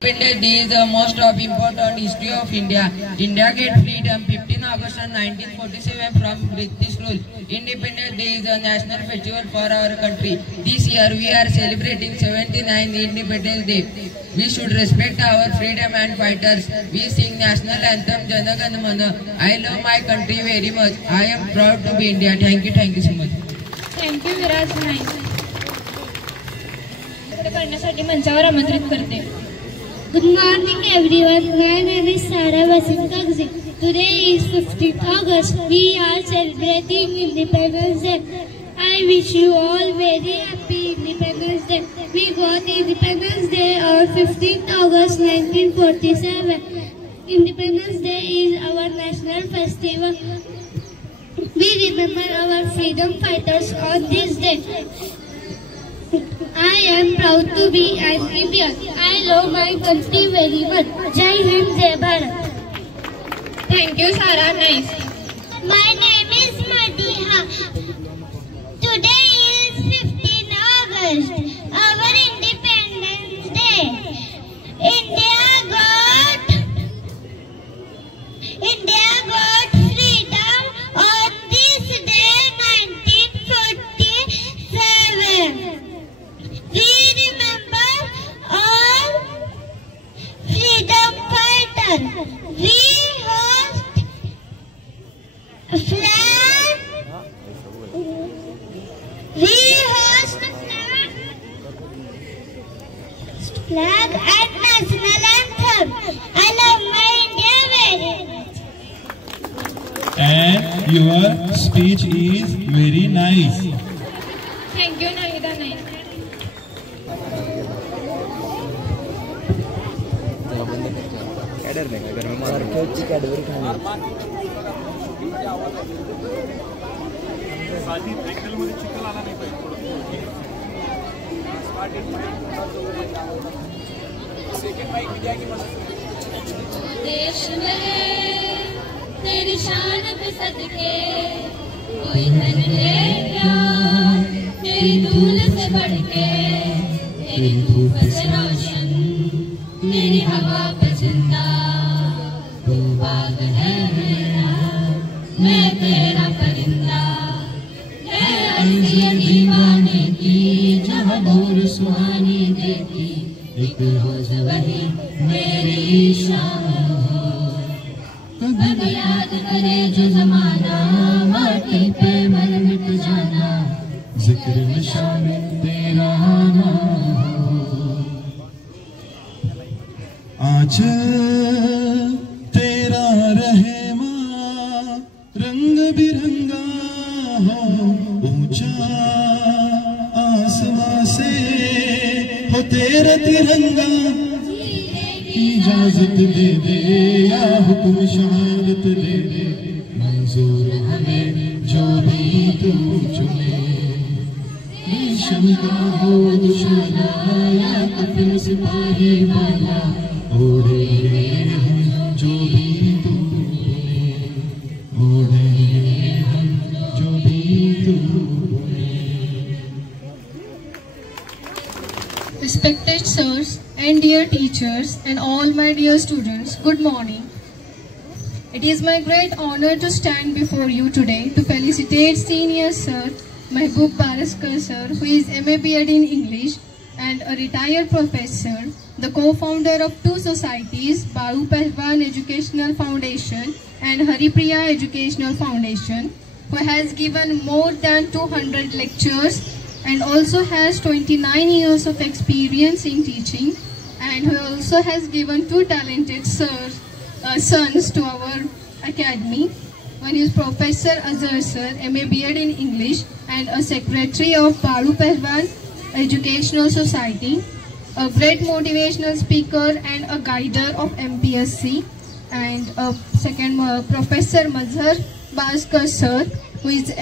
Independence Day is the most of important history of India. India get freedom 15 August 1947 from British rule. Independence Day is a national festival for our country. This year we are celebrating 79th Independence Day. We should respect our freedom and fighters. We sing national anthem Jana Gana Mana. I love my country very much. I am proud to be India. Thank you so much. Thank you Viraj Naik. करण्यासाठी मंचावर आमंत्रित करते. Good morning everyone. My name is Sara Wasim Kagzi. Today is 15th August. We are celebrating Independence Day. I wish you all very happy Independence Day. We got Independence Day on 15th August 1947. Independence Day is our national festival. We remember our freedom fighters on this day. I am proud to be an Indian. I love my country very much. Jai Hind, Jai Bharat. Thank you Sara. Nice. My name is Madiha. Today is 15 August, our Independence Day. India got freedom on this day 1947. We remember all freedom fighters. We host flag and national anthem. I love my India very much. And your speech is very nice. Thank you Nahida Naik. देश में तेरी शान पे सदके कोई धन ले क्या तेरी धूल से बढ़ के तेरी धूप से रोशन तेरी हवा पे जिंदा तू बाग है मेरा मैं तेरा परिंदा है अर्ज़ी दीवाने की जहाँ भोर सुहानी देती एक रोज वही मेरी शान हो कब याद करे जो जमाना माटी पे मर मिट जाना जिक्र में शामिल तेरा आना हो आज तेरा रहे माँ रंग बिरंगा हो ऊंचा आसमां से हो तेरा तिरंगा इजाजत दे दे या हुक्म शहादत दे दे मंजूर हमें जो भी तू चुने रेशम का हो निशाना या कफन सिपाही वाला ओढ़े हम जो भी तू बोले ओढ़े हम जो भी तू बोले. Respected sirs and dear teachers and all my dear students, good morning. It is my great honor to stand before you today to felicitate Senior Sir Mehboob Baraskar Sir, who is MA B.Ed in English and a retired professor, the co-founder of two societies, Baru Pehlwan Educational Foundation and Haripriya Educational Foundation, who has given more than 200 lectures and also has 29 years of experience in teaching, and who also has given two talented sons to our academy. One is Professor Azhar Sir, MA B.Ed in English and a secretary of Baru Pehlwan Educational Society, a great motivational speaker and a guider of MPSC, and second Professor Mazhar Bhaskar Sir, who is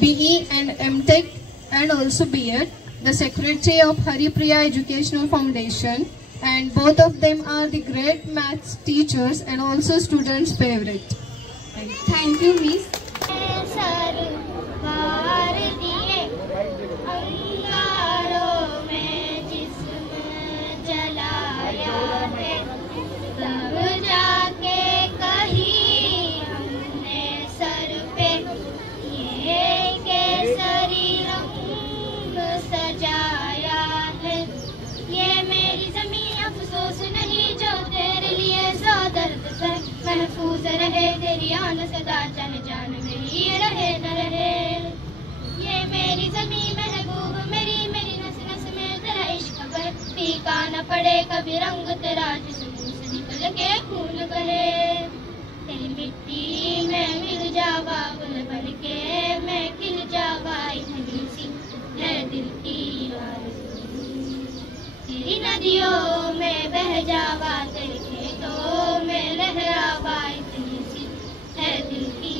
BE and MTech and also B.Ed, the secretary of Haripriya Educational Foundation, and both of them are the great maths teachers and also students' favorite. Thank you, Miss. महफूज रहे तेरी आन सदा जान जान मेरी ये रहे न रहे ये मेरी ज़मीं महबूब मेरी मेरी नस नस में तेरा इश्क पर फीका न पड़े कभी रंग तेरा जिस्म से निकल के खून बहे तेरी मिट्टी में मिल जावा गुल बन के मैं खिल जावा इतनी सी है दिल की आरज़ू तेरी नदियों में बह जावा तेरे खेतों में लहरावा इतनी सी है दिल की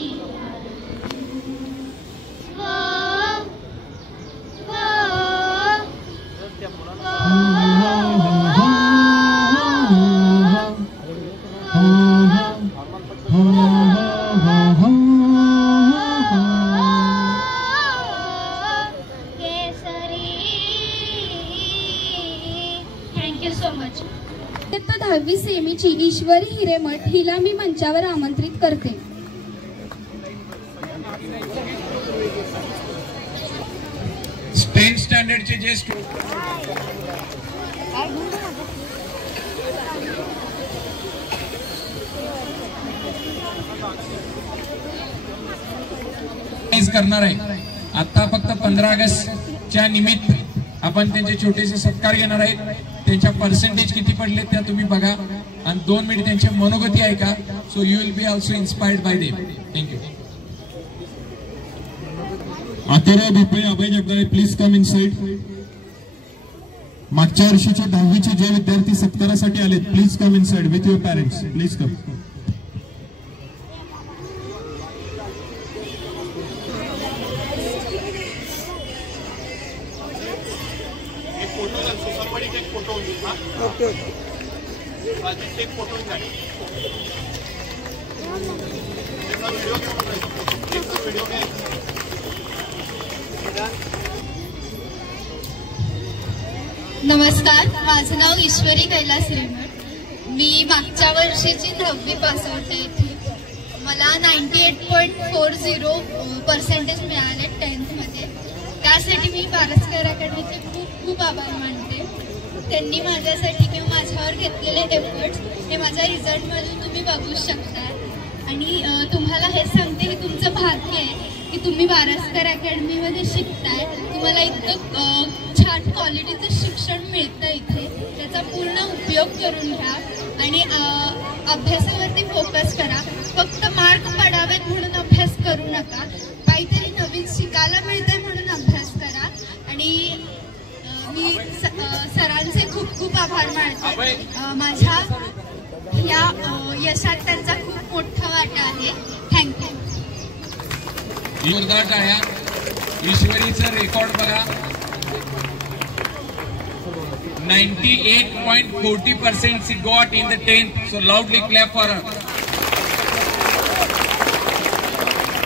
इयत्ता 10वी सेमीची ईश्वरी हिरेमठ हिला मी मंचावर आमंत्रित करते. टेन्थ स्टँडर्डचे जे करणार आहे. आता फक्त 15 ऑगस्टच्या निमित्त आपण त्यांचे छोटेसे सत्कार घेणार आहेत. त्यांच्या पर्सेंटेज किती पडले त्या तुम्ही बघा आणि 2 मिनिट त्यांचे मनोगती ऐका. So you will be also inspired by them. Thank you. Atira Bhiple, Abhay Jagdale, please come inside. मागच्या वर्षीचे 10वीचे जे विद्यार्थी सत्कारासाठी आलेत, please come inside with your parents. Please come. नमस्कार, माझं नाव ईश्वरी कैलास हिरेमठ. मी मागच्या वर्षीची 10वी पास आउट आहे. मला 98.40% मिळाले 10th मध्ये. त्यासाठी मी पारसकर अकॅडमीचे खूप खूप आभार मानते. त्यांनी माझ्यासाठी किंवा माझ्यावर घेतलेले एफर्ट्स हे माझ्या रिझल्टमधून तुम्ही बघू शकता. आणि तुम्हाला हे सांगते की तुमचं भाग्य आहे की तुम्ही पारसकर अकॅडमीमध्ये शिकताय. तुम्हाला इतकं छान क्वालिटीचं शिक्षण मिळतं इथे. त्याचा पूर्ण उपयोग करून घ्या आणि अभ्यासावरती फोकस करा. फक्त मार्क पडावेत म्हणून अभ्यास करू नका. काहीतरी नवीन शिकायला मिळतंय म्हणून अभ्यास करा. आणि मी सरांचे खूप खूप आभार मानते. माझ्या या यशात त्यांचा खूप मोठा वाटा आहे. थँक्यू. जोरदार टाळ्या. ईश्वरीचं रेकॉर्ड बघा. 98.40% she got in the 10th. So loudly clap for her.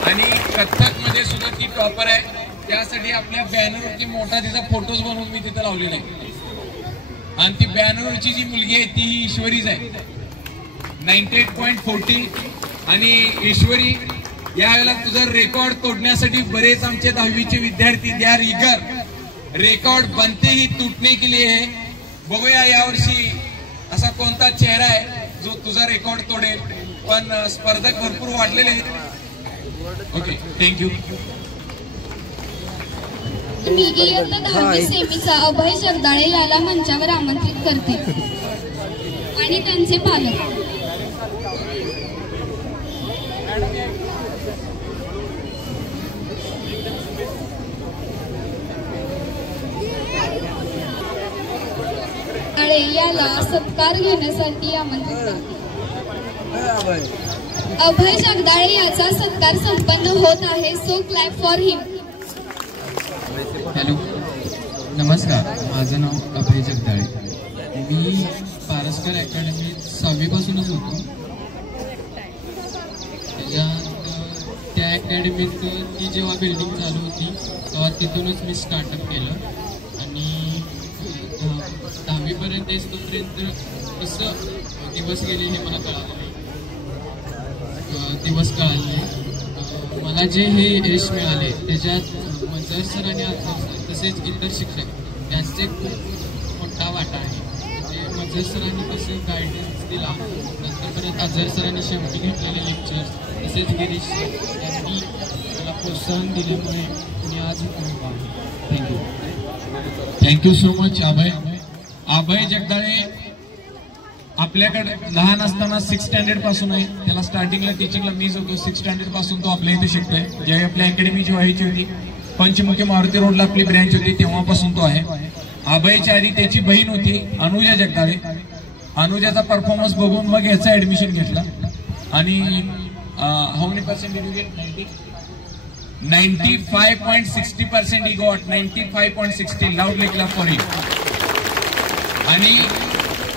आणि कथ्थक मध्ये सुद्धा ती टॉपर आहे. त्यासाठी आपल्या बॅनरवरती मोठा तिचा फोटोज बनवून मी तिथे लावलेला आहे. आणि ती बॅनरवरची जी मुलगी आहे ती ईश्वरीच आहे. 98.40 आणि ईश्वरी, यावेळेला तुझं रेकॉर्ड तोडण्यासाठी बरेच आमचे 10वीचे विद्यार्थी दे आर ईगर, रेकॉर्ड बनते ही टूटने के लिए है। बघूया यावर्षी असा कोणता चेहरा आहे जो तुझा रेकॉर्ड तोडेल, पण स्पर्धक भरपूर वाढलेले आहेत। Okay, thank you. मी इयत्ता 10वी सेमीचा अभय जगदाळे याला मंचावर आमंत्रित करते आणि त्यांचे पालक। याला सत्कार घेण्यासाठी आमंत्रित करते। अभय जगदाळे याचा सत्कार संपन्न होत आहे, so clap for him. Hello, नमस्कार, माझं नाव अभय जगदाळे। मी पारसकर अकॅडमीत 6वी पासूनच होतो। त्या अकॅडमीत ती जेव्हा बिल्डिंग चालू होती तेव्हा तिथूनच मी स्टार्टअप केलं आणि 10वी पर्यंत तोपर्यंत कसं दिवस गेले हे मला कळालं नाही। दिवस कळाले मला जे हे यश मिळाले त्याच्यात मंजर सर आणि अझर सर तसेच इतर शिक्षक यांचे खूप मोठा वाटा आहे। म्हणजे मंजर सरांनी कसं गायडन्स दिला, नंतर परत अझर सरांनी शेवटी घेतलेले लेक्चर्स, तसेच गिरीश यांनी मला प्रोत्साहन दिल्यामुळे मी आज थँक्यू। थँक्यू सो मच अभय। अभय जगदाळे आपल्याकडे लहान असताना 6th स्टँडर्ड पासून आहे, त्याला स्टार्टिंगला टीचिंगला मीच होतो। 6th स्टँडर्ड पासून तो आपल्या इथे शिकतोय। ज्यावेळी आपल्या अकॅडमी जी व्हायची होती पंचमुखी मारुती रोडला आपली ब्रँच होती तेव्हापासून तो आहे। अभयच्या आधी त्याची बहीण होती अनुजा जगदाळे, अनुजाचा परफॉर्मन्स बघून मग याचं ऍडमिशन घेतलं आणि how many percent did you get? 95.60% he got, 95.60, loudly clap for him. आणि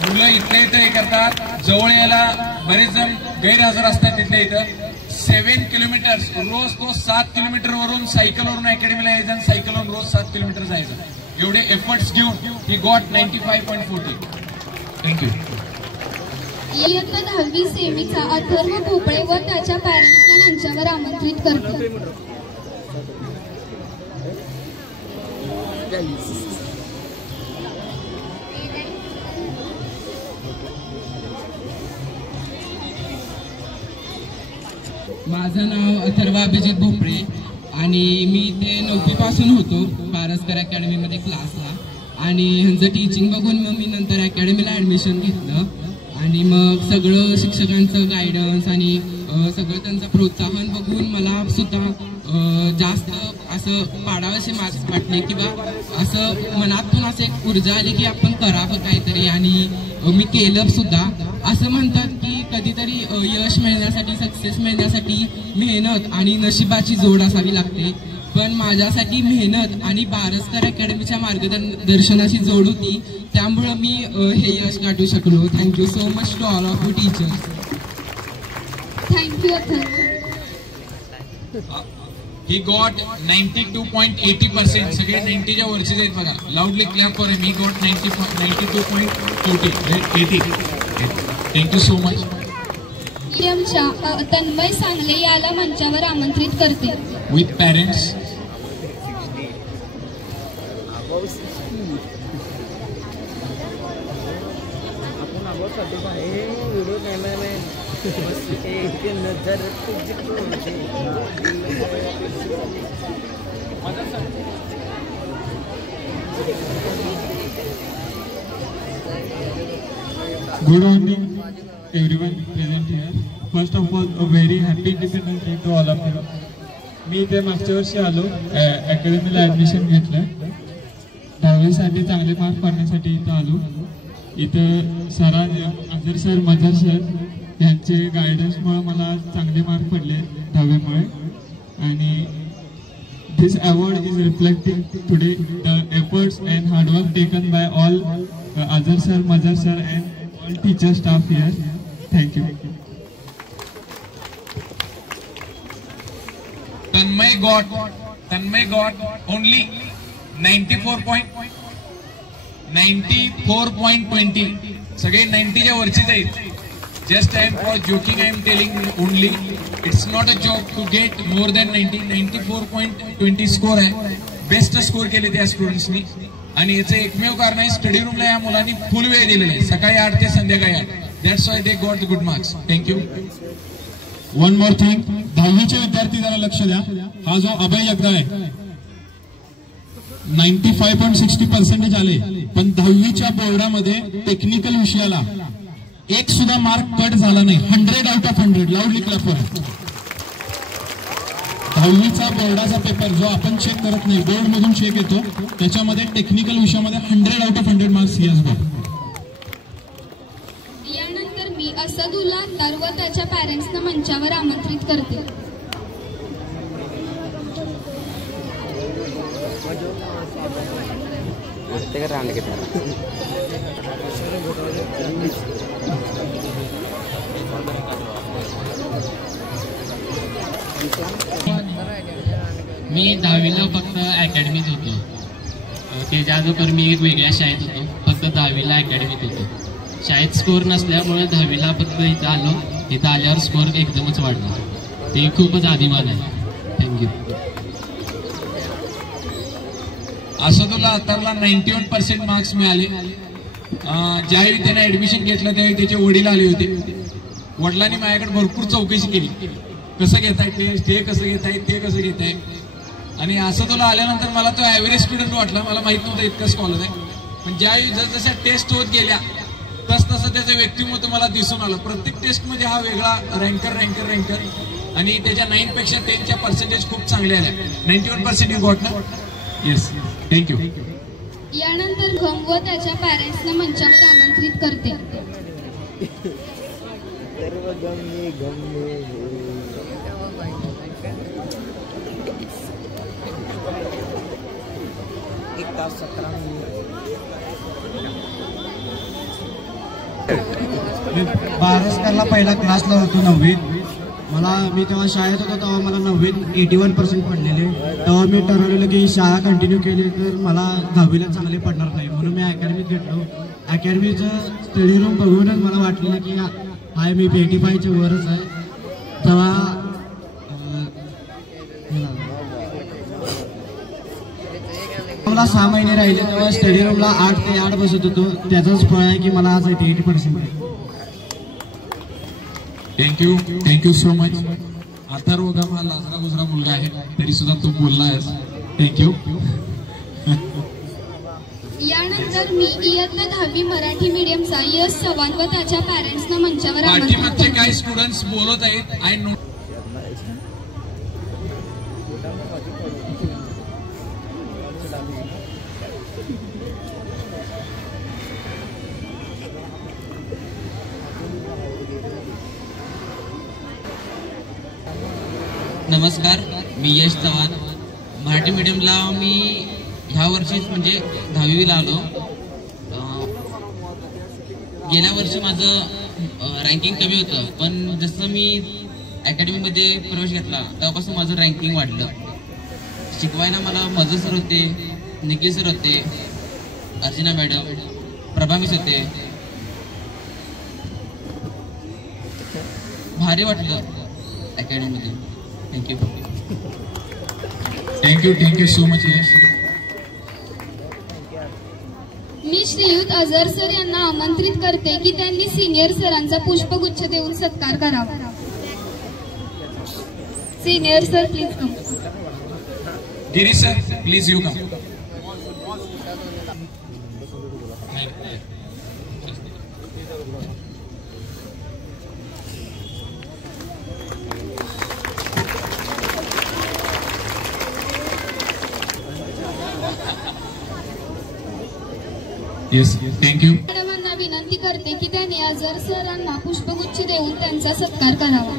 मुलं इथल्या इथं हे करतात, जवळ यायला बरेच जण गैरहजर असतात तिथल्या इथं। 7 किलोमीटर्स रोज तो 7 किलोमीटर वरून सायकलवरून अकॅडमीला यायचा आणि सायकलवरून रोज 7 किलोमीटर जायचं। एवढे एफर्ट्स घेऊन ही गॉट 95.40। थँक्यू। इयत्ता 10वी सेमीचा अथर्व भोपळे व त्याच्या पॅरेंट्सना मंचावर आमंत्रित करते। माझं नाव अथर्व अभिजित भोपळे आणि मी इथे 9वी पासून होतो पारसकर अकॅडमीमध्ये क्लासला आणि ह्यांचं टीचिंग बघून मग मी नंतर अकॅडमीला ॲडमिशन घेतलं आणि मग सगळं शिक्षकांचं गायडन्स आणि सगळं त्यांचं प्रोत्साहन बघून मला सुद्धा जास्त असं पाडावसे मार्क्स वाटले किंवा असं मनातून असं एक ऊर्जा आली की आपण करावं काहीतरी आणि मी केलं सुद्धा। असं म्हणतात की कधीतरी यश मिळण्यासाठी, सक्सेस मिळण्यासाठी मेहनत आणि नशिबाची जोड असावी लागते, पण माझ्यासाठी मेहनत आणि पारसकर अकॅडमीच्या मार्गदर्शनाची जोड होती, त्यामुळं मी हे यश गाठू शकलो। Thank you so much to all of you teachers. Thank you Atharva. He got 92.80%, सगळे 90च्या वरचेच आहेत बघा। Loudly clap for him. He got 92.80। Thank you so much. आमच्या तन्मय सांगले याला मंचावर आमंत्रित करते with parents. Good evening, everyone present here. First of all, a very happy Independence Day to all of you. मी इथे मागच्या वर्षी आलो, अकॅडमीला ॲडमिशन घेतलं, 10वीसाठी चांगले मार्क्स पाडण्यासाठी इथं आलो। इथं अझर सर, मजर सर यांचे गायडन्समुळे मला चांगले मार्क्स पडले 10वीमुळे आणि this award is reflecting today the efforts and hard work taken by all Azhar sir, Mazhar sir and all teacher staff here. Thank you. Tanmay got only 94.20, सगळे 90च्या वरचेच आहेत। Just I am for joking, I am telling only. It's not a joke to get more than 94.20 score आहे. Best score केले त्या स्टुडंट्सनी आणि याचं एकमेव कारण आहे स्टडी रूमला या मुलांनी फुल वेळ दिलेला आहे, सकाळी 8 ते संध्याकाळी 8. That's why they got the good marks. Thank you. One more thing, 10वीचे विद्यार्थी जरा लक्ष द्या. हा जो अभय जगदाळे आहे 95.60% आले, पण 10वीच्या बोर्डामध्ये टेक्निकल विषयाला एक सुद्धा मार्क कट झाला नाही. 100 out of 100. लाऊडली क्लॅप करा. 10वीचा बोर्डाचा पेपर जो आपण चेक करत नाही, बोर्ड मधून चेक येतो, त्याच्यामध्ये टेक्निकल विषयामध्ये 100 out of 100 मार्क्स ही असतो. यानंतर मी असदुल्ला अत्तार व त्याच्या पॅरेंट्सना मंचावर आमंत्रित करते. मी 10वीला फक्त अकॅडमीत होतो. त्याच्या अगोदर मी एक वेगळ्या शाळेत होतो, फक्त 10वीला अकॅडमीत होतो. शाळेत स्कोर नसल्यामुळे 10वीला फक्त इथं आलो. इथं आल्यावर स्कोर एकदमच वाढला. ते खूपच अभिमान आहे. थँक्यू. असदुल्ला अत्तारला 91% मार्क्स मिळाले. ज्यावेळी त्याने ऍडमिशन घेतलं त्यावेळी त्याचे वडील आले होते. वडिलांनी माझ्याकडे भरपूर चौकशी केली, कसं घेताय ते कसं घेताय ते कसं घेताय. आणि असदुल्ला आल्यानंतर मला तो ऍव्हरेज स्टुडंट वाटला. मला माहित नव्हतं इतकं स्कॉलर आहे, पण ज्यावेळी जसजशा टेस्ट होत गेल्या तसं त्याचं व्यक्तिमत्व मला दिसून आलं. प्रत्येक टेस्टमध्ये हा वेगळा रँकर आणि त्याच्या 9 पेक्षा 10च्या पर्सेंटेज खूप चांगले आल्या. 91% यू गॉट ना. Yes, thank you. यानंतर घम व त्याच्या पॅरेंट्सना मंचावर आमंत्रित करते. मी बारसकरला पहिला क्लासला होतो 9वीत. मी तेव्हा शाळेत होतो तेव्हा मला 9वीत 81% पडलेले. तेव्हा मी ठरवलेलं की शाळा कंटिन्यू केली तर मला 10वीला चांगले पडणार नाही, म्हणून मी अकॅडमीत घेतलो. अकॅडमीचं स्टडी रूम बघूनच मला वाटलेलं की हाय मी 85च्या वरच आहे. तेव्हा मला 6 महिने राहिले, तेव्हा स्टडी रूमला 8 ते 8 बसत होतो. त्याचाच फळ आहे की मला आज 80% आहे. Thank you so much. अथर्व गम हा लाजरा गुजरा मुलगा आहे, तरी सुद्धा तू बोलला आहेस. थँक्यू. यानंतर मी इयत्ता 10वी मराठी मीडियमचा यश चव्हाण व त्याच्या पॅरेंट्सना मंचावर आमंत्रित पाठीमागचे करते. काही स्टुडंट्स बोलत आहेत. I know. नमस्कार, मी यश चव्हाण. मराठी मीडियमला मी ह्या वर्षीच म्हणजे 10वीला आलो. गेल्या वर्षी माझं रँकिंग कमी होतं, पण जसं मी अकॅडमीमध्ये प्रवेश घेतला तेव्हापासून माझं रँकिंग वाढलं. शिकवायला मला मजू सर होते, निखिल सर होते, अर्चना मॅडम, प्रभा मिस होते. भारी वाटलं अकॅडमीमध्ये. Thank you so much. मी श्रीयुत अझर सर यांना आमंत्रित करते की त्यांनी सिनियर सरांचा पुष्पगुच्छ देऊन सत्कार करावा. Senior sir please come. Girish sir please you come. Yes, thank you. मॅडमांना विनंती करते की त्यांनी अझर सरांना पुष्पगुच्छ देऊन त्यांचा सत्कार करावा.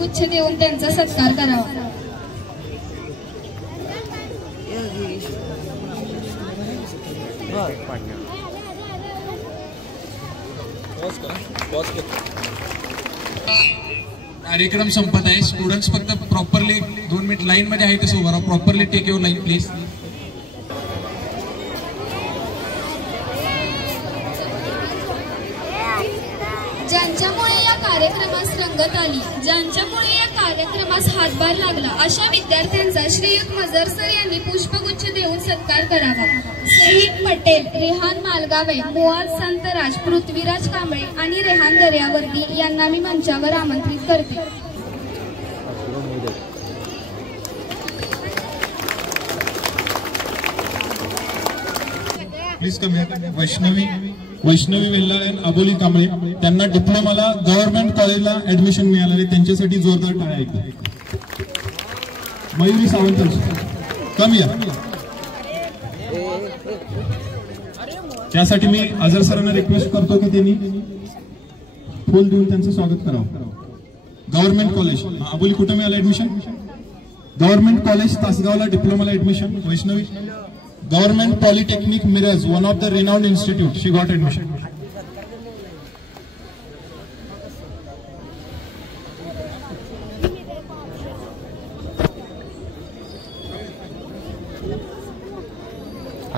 गुच्छ देऊन त्यांचा सत्कार करावा. कार्यक्रम संपत आहे. स्टुडंट्स फक्त प्रॉपरली 2 मिनिट लाईन मध्ये आहे तसं उभं राहा. Properly take your line please. ज्यांच्यामुळे या कार्यक्रमास रंगत आली, ज्यांच्यामुळे या कार्यक्रमास हातभार लागला, अशा विद्यार्थ्यांचा श्रीयुत मजर सर यांनी पुष्पगुच्छ देऊन सत्कार करावा. शहीद पटेल, रेहान मालगावे, मुआज संतराज, पृथ्वीराज कांबळे आणि रेहान दर्यावर्दी यांना मी मंचावर आमंत्रित करते. प्लीज कम वैष्णवी वेल्लाळे आणि अबोली कांबळे त्यांना डिप्लोमाला गव्हर्नमेंट कॉलेजला ऍडमिशन मिळालेले, त्यांच्यासाठी जोरदार टाळ्या एकदा. मयुरी सावंत कम या. त्यासाठी मी अजर सरांना रिक्वेस्ट करतो की त्यांनी फुल देऊन त्यांचं स्वागत करावं. गव्हर्नमेंट कॉलेज अबोली कुठे मिळालं ऍडमिशन? गव्हर्नमेंट कॉलेज तासगावला डिप्लोमाला admission. Vaishnavi Government Polytechnic Mirrors, one of the renowned institute, she got admission.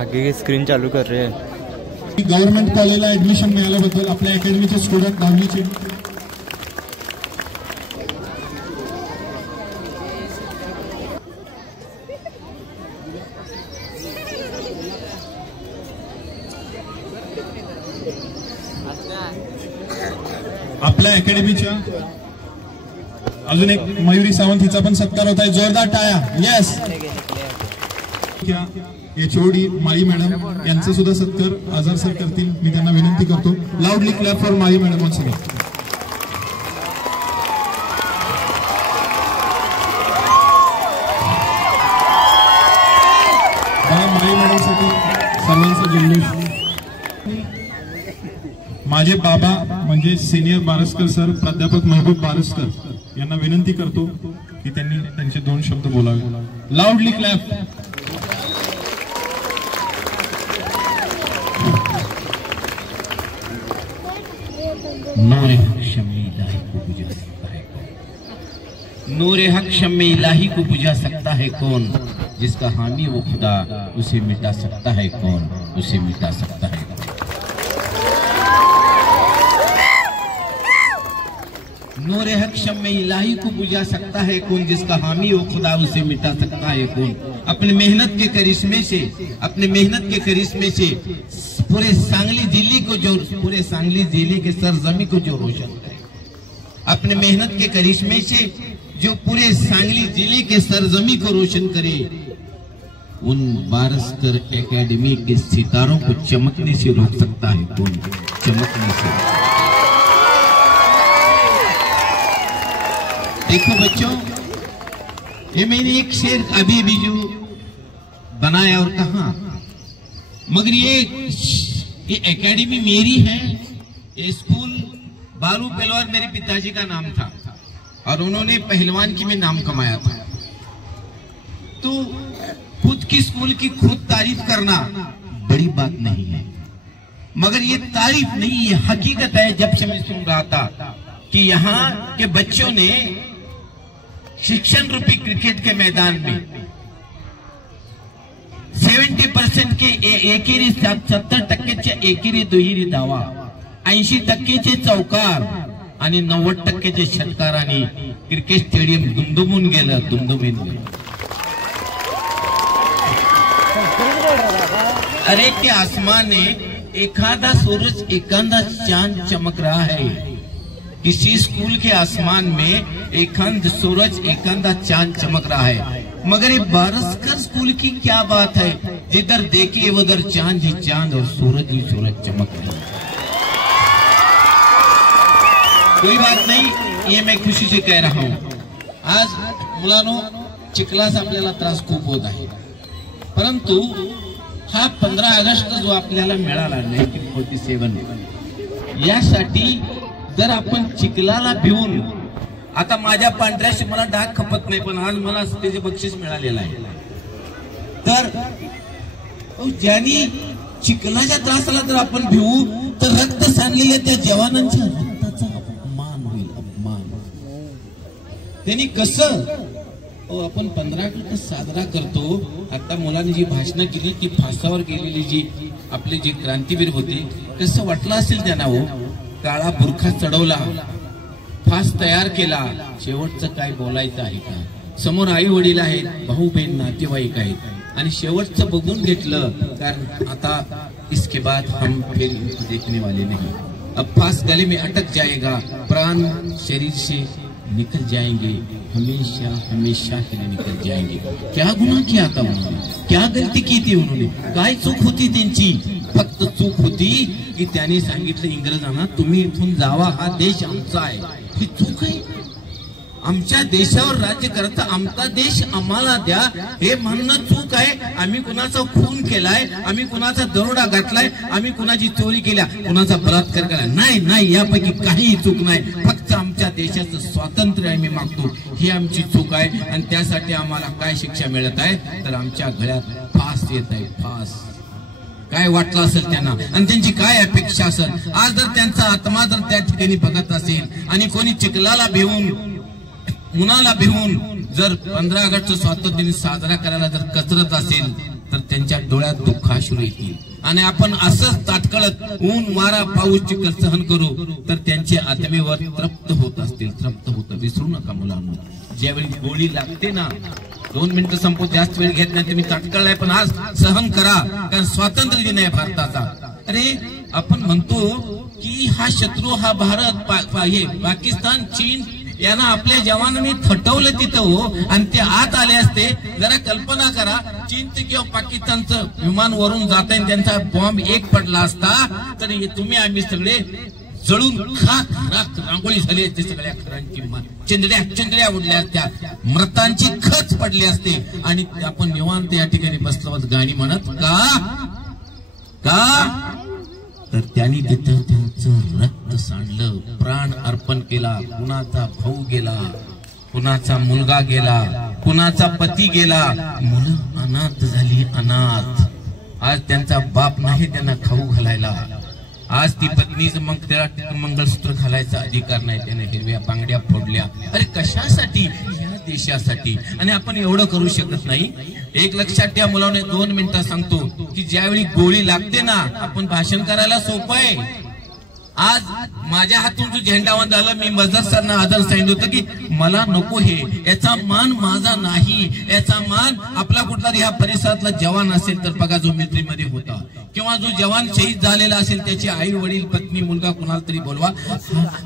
आगे स्क्रीन चालू कर रहे हैं. गव्हर्नमेंट कॉलेजला ऍडमिशन मिळाल्याबद्दल आपल्या अकॅडमीचे स्टुडंट 10वीचे आपल्या अकॅडमीच्या अजून एक मयुरी सावंत हिचा पण सत्कार होत आहे. जोरदार टाळ्या. येस. एचओडी माई मॅडम यांचा सुद्धा सत्कार आजार सर करतील, मी त्यांना विनंती करतो. लाऊडली clap for my madam on सगळं. माई मॅडमसाठी सर्वांचा जल्लोष. माझे बाबा म्हणजे सिनियर बारसकर सर, प्राध्यापक महबूब बारसकर यांना विनंती करतो की त्यांनी त्यांचे 2 शब्द बोलावे. लाऊडली क्लॅप. नूरे हक शम्मे इलाही को बुझा सकता है कौन? नूरे हक शम्मे इलाही को बुझा सकता है कौन? जिसका हामी वो खुदा, उसे मिटा सकता है कौन? उसे मिटा सकता है. नूरे हक शम्मे इलाही को बुझा सकता है कौन? जिसका हामी वो खुदा, उसे मिटा सकता है कौन? अपने मेहनत के करिश्मे से, अपने मेहनत के करिश्मे से पूरे सांगली जिले को जो, पूरे सांगली जिले के सरजमी को जो रोशन करे, अपने मेहनत के करिश्मे से जो पूरे सांगली जिले के सरजमी को रोशन करे, उन बारसकर एकेडमी के सितारों को चमकने से रोक सकता है कौन? चमकने से. देखो बच्चों, ये मैंने एक शेर अभी भी जो बनाया और कहा, मगर ये एकेडमी मेरी है. ये स्कूल बालू पहलवान मेरे पिताजी का नाम था और उन्होंने पहलवान की में नाम कमाया था. तो खुद की स्कूल की खुद तारीफ करना बड़ी बात नहीं है, मगर ये तारीफ नहीं, ये हकीकत है. जब से मैं सुन रहा था कि यहाँ के बच्चों ने शिक्षण रूपी क्रिकेट के मैदान में 70% के एकेरी 70% एकेरी दुहेरी धावा, 80% चौकार आणि 90% षटकाराने क्रिकेट स्टेडियम दुमदुमून गेलं, दुमदुमून गेलं. अरे के आसमान में एखादा सूरज एखादा चांद चमक रहा है. किसी स्कूल के आसमान में एकांत सूरज एकांता चांद चमक रहा है, मगर ये बारसकर स्कूल की क्या बात है? जिधर देखिए उधर चांद ही चांद और सूरज ही सूरज चमक रहे. कोई बात नहीं, ये मैं खुशी से कह रहा हूं. आज मुलांनो, चिखलाचा आपल्याला त्रास खूप होत आहे, परंतु हा 15 ऑगस्ट जो आपल्याला मिळाला 1947, यासाठी जर आपण चिखलाला भिवून, आता माझ्या पांढऱ्याशी मला डाग खपत नाही, पण आज मला त्याचे बक्षीस मिळालेलं आहे. तर ज्यांनी चिखलाच्या त्रासाला जर आपण भिवू तर रक्त सांडलेल्या त्या जवानांच्या रक्ताचा अपमान होईल, अपमान. त्यांनी कसं आपण 15 ऑगस्ट साजरा करतो. आता मुलांनी जी भाषणं केली ती फासावर गेलेली जी आपले जे क्रांतीवीर होते, कसं वाटलं असेल त्यांना हो. काळा बुरखा चढवला, फास तयार केला, शेवटचं काय बोलायचं आहे का. समोर आई वडील आहेत, भाऊ बहीण नातेवाईक आहेत आणि शेवटचं बघून घेतलं. कारण आता इसके बाद हम फिर देखने वाले नहीं. अब फास गले में अटक जाएगा, प्राण शरीर से निकल जाएंगे, हमेशा हमेशा के लिए निकल जाएंगे. क्या गुन्हा किया था उन्होंने, क्या गलती की थी उन्होंने, काय चूक होती त्यांची. फक्त चूक होती की त्याने सांगितलं इंग्रजांना तुम्ही इथून जावा, हा देश आमचा आहे. ही चूक आहे. आमच्या देशावर राज्य करता आमचा देश आम्हाला द्या हे म्हणणं चूक आहे. आम्ही कुणाचा खून केलाय, आम्ही कुणाचा दरोडा घातलाय, आम्ही कुणाची चोरी केल्या, कुणाचा बलात्कार केला नाही, नाही, यापैकी काहीही चूक नाही. फक्त आमच्या देशाचं स्वातंत्र्य आम्ही मागतो, ही आमची चूक आहे. आणि त्यासाठी आम्हाला काय शिक्षा मिळत आहे तर आमच्या गळ्यात फास येत आहे, फास. काय वाटलं असेल त्यांना आणि त्यांची काय अपेक्षा असेल. आज जर त्यांचा आत्मा जर त्या ठिकाणी बघत असेल आणि कोणी चिखलाला भिवून उन्हाला भिवून जर 15 ऑगस्ट स्वातंत्र्य दिन साजरा करायला जर कचरत असेल तर त्यांच्या डोळ्यात दुःखाश्रू येतील. आणि आपण असंच ताटकळत ऊन वारा पाऊस चिखल सहन करू तर त्यांचे आत्मेवर तृप्त होत असतील, तृप्त होतं. विसरू नका मुलांनो, ज्यावेळी गोळी लागते ना, 2 मिनिटं संपू, जास्त वेळ घेत नाही. तुम्ही ताटकळलाय पण आज सहन करा, कारण स्वातंत्र्य दिन आहे भारताचा. अरे आपण म्हणतो की हा शत्रू, हा भारत, पाकिस्तान, चीन यांना आपल्या जवानांनी थटवलं तिथं हो. आणि ते आत आले असते, जरा कल्पना करा, चीनचं किंवा पाकिस्तानचं विमान वरून जात आहे, त्यांचा बॉम्ब एक पडला असता तर तुम्ही आम्ही सगळे जळून खाक राख रांगोळी झाली असते. सगळ्या खरांची चिंदड्या उडल्या असत्या, मृतांची खच पडली असते आणि आपण निवांत या ठिकाणी बसलो गाणी म्हणत का तर त्यांनी तिथं त्यांचं रक्त सांडलं, प्राण अर्पण केला. कुणाचा भाऊ गेला, कुणाचा मुलगा गेला, कुणाचा पती गेला, मुलं अनाथ झाली, अनाथ. आज त्यांचा बाप नाही त्यांना खाऊ घालायला. आज ती पत्नीच मग त्याला मंगळसूत्र घालायचा अधिकार नाही, त्याने हिरव्या बांगड्या फोडल्या. अरे कशासाठी, या देशासाठी. आणि आपण एवढं करू शकत नाही. एक लक्षात ठेवा मुलांनी, 2 मिनिटं सांगतो की ज्यावेळी गोळी लागते ना, आपण भाषण करायला सोपं आहे. आज माझ्या हातून जो झेंडावंद आला, मी मजर सरना आदर सांगितलं होतं की मला नको हे, याचा मान माझा नाही, याचा मान आपला कुठला ह्या परिसरातला जवान असेल तर बघा जो मिलिटरीमध्ये होता किंवा जो जवान शहीद झालेला असेल त्याचे आई वडील पत्नी मुलगा कुणाला तरी बोलवा,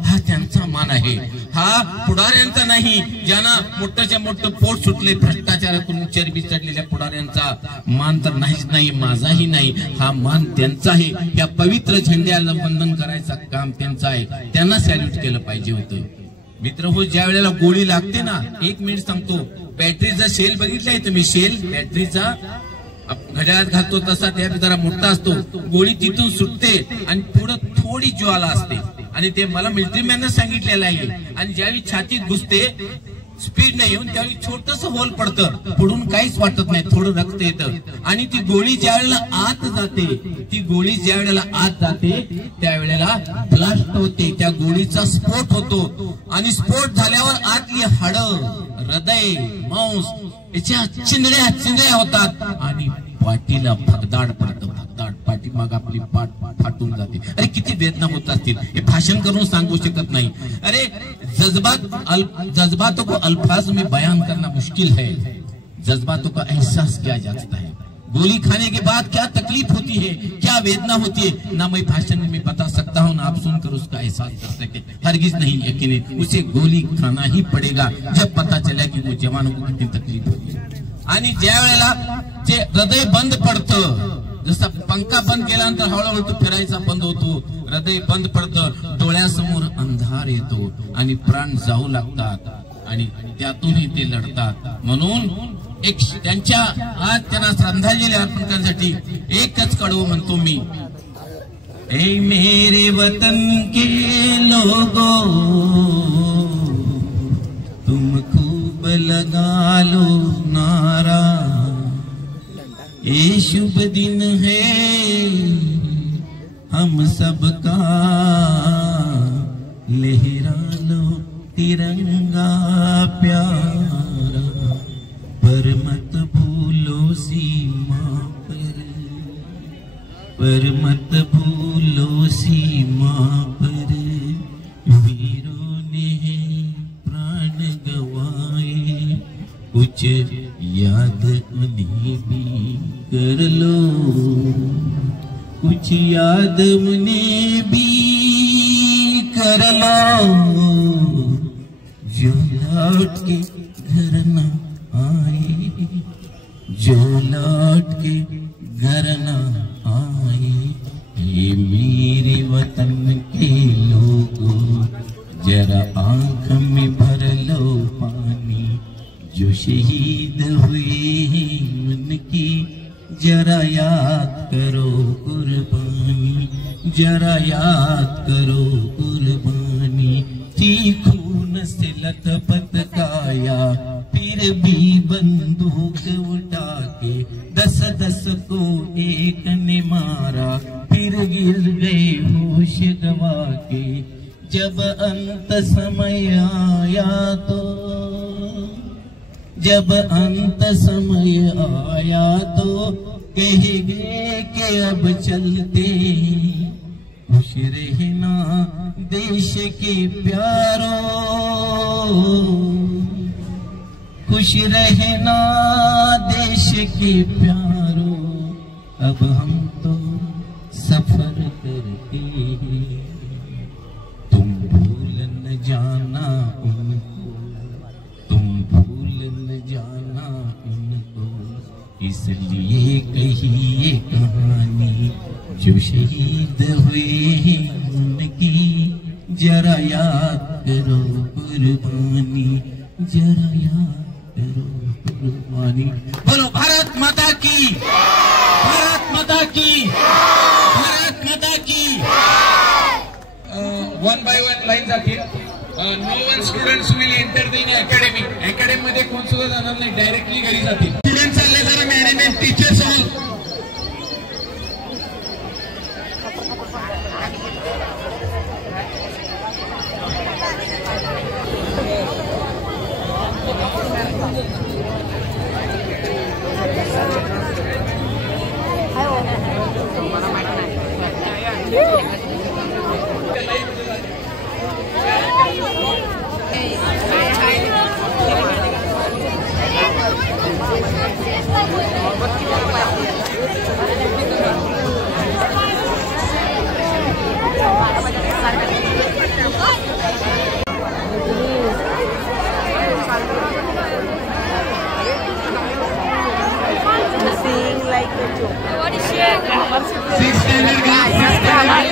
हा त्यांचा मान आहे. हा पुढाऱ्यांचा नाही, ज्यांना मोठ्याच्या मोठं पोट सुटले, भ्रष्टाचारातून चरबी चढलेल्या पुढाऱ्यांचा मान तर नाहीच नाही, माझाही नाही. हा मान त्यांचा आहे. या पवित्र झेंड्याला वंदन करायचा काम त्यांचं आहे, त्यांना सॅल्यूट केलं पाहिजे होतं. मित्र हो, ज्या वेळेला गोळी लागते ना, 1 मिनिट सांगतो, बॅटरीचा शेल बघितलाय तुम्ही, शेल बॅटरीचा घड्याळात घालतो तसा त्या जरा मोठा असतो. गोळी तिथून सुटते आणि पुढं थोडी ज्वाला असते आणि ते मला मिलिटरी मॅनने सांगितलेलं आहे. आणि ज्यावेळी छातीत घुसते, स्पीड नाही येऊन, त्यावेळी छोटस होल पडतं, पुढून काहीच वाटत नाही, थोडं रक्त येतं. आणि ती गोळी ज्या वेळेला आत जाते, ती गोळी ज्या वेळेला आत जाते त्यावेळेला ब्लास्ट होते, त्या गोळीचा स्फोट होतो. आणि स्फोट झाल्यावर आतली हाडं, हृदय, मांस याच्या चिंदड्या होतात आणि पाठीला भगदाड पडतं, भगदाड. पाठीमाग आपली पाठ फाटून जाते. अरे किती वेदना होत असतील, हे भाषण करून सांगू शकत नाही. अरे जज्बातों को अल्फाज में बयान करना मुश्किल है, जज्बातों का एहसास किया जाता है. गोली खाने के बाद क्या तकलीफ होती है, क्या वेदना होती है, ना मैं भाषण में बता सकता हूँ, ना आप सुनकर उसका एहसास कर सके. हरगिज नहीं, यकीन उसे गोली खाना ही पड़ेगा जब पता चला कि वो जवानों को कितनी तकलीफ होती है. आणि ज्या वेळेला ते हृदय बंद पडतं, जसा पंखा बंद केल्यानंतर हळूहळू तो फिरायचा बंद होतो, हृदय बंद पडतं, डोळ्यासमोर अंधार येतो आणि प्राण जाऊ लागतात आणि त्यातूनही ते लढतात. म्हणून एक त्यांच्या आज त्यांना श्रद्धांजली अर्पण करण्यासाठी एकच कडवं म्हणतो मी, ए मेरे वतन के लोगों तुम खूब लगा लो नारा, ये शुभ दिन है हम सबका, लहरा लो तिरंगा प्यारा, पर मत भूलो सीमा पर मत भूलो सीमा पर, वीरों ने प्राण गवाए, कुछ याद उन्हें भी कर लो, कुछ याद उन्हें भी कर लो, जो लौट के घर न आए, जो लौट के घर न आए। ये मेरे वतन के लोगों, जरा आंख में भर लो पानी, जो शहीद हुए हैं उनकी जरा याद करो कुर्बानी, जरा याद करो कुर्बानी। थी खून से लथपथ काया, फिर भी बंदूक उठा के 10-10 को एक ने मारा, फिर गिर गए होश गवा के। जब अंत समय आया तो, जब अंत समय आया तो कहेंगे कि अब चलते, खुश रहना देश के प्यारों, खुश रहना देश के प्यारों। अब हम तो सफर करते हैं, तुम भूल न जाना उनको, तुम भूल न जाना उनको, इसलिए कही ये कहानी, जो शहीद हुए हैं उनकी जरा याद करो कुर्बानी, जरा याद करो कुर्बानी। बोलो भारत माता की, भारत माता की, भारत माता की। वन बाय वन लाईन जातील. No one students will enter the academy. Academy मध्ये कोण सुद्धा जाणार नाही, डायरेक्टली घरी जातील. स्टुडंट चालले जरा management teachers all. What is your 6th standard?